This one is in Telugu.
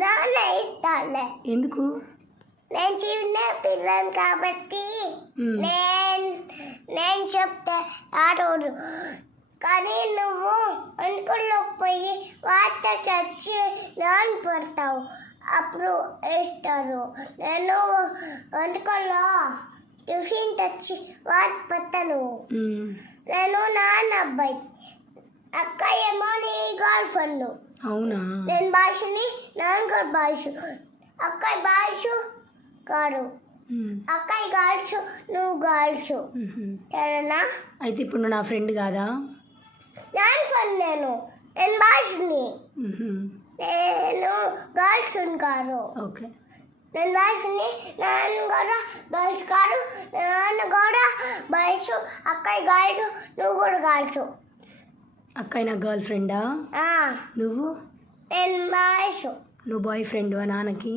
నాన్న ఇస్తాలే. ఎందుకు? నేను చిన్న పిల్లని కాబట్టి నేను చెప్తే ఆడోడు. కానీ నువ్వు వంటల్లోకి పోయి వార్త చచ్చి నాన్న పడతావు, అప్పుడు వేస్తారు. నేను వంటల్లో టిఫిన్ తెచ్చి వార్త పెట్టను. నేను నాన్న అబ్బాయి, అక్క ఏమో నీ గర్ల్ ఫ్రెండ్. అవునా? నేను భాషని, నాన్న కూడా భాష. అక్కయ్య భాష కాదు, అక్కయ్య గాల్చు, నువ్వు గాల్చు. సరేనా? అయితే ఇప్పుడు నువ్వు నా ఫ్రెండ్ కాదా? నాన్న ఫ్రెండ్ నేను భాషని. నేను గర్ల్స్ కాదు. ఓకే. నేను భాషని, నాన్న కూడా గర్ల్స్ కాదు. నాన్న కూడా బాయ్స్, అక్కయ్య గాల్చు, నువ్వు కూడా గాల్చు. అక్కయ్య నా గర్ల్ ఫ్రెండా? నువ్వు? నేను బాయ్స్. నువ్వు బాయ్ ఫ్రెండ్ నాన్నకి?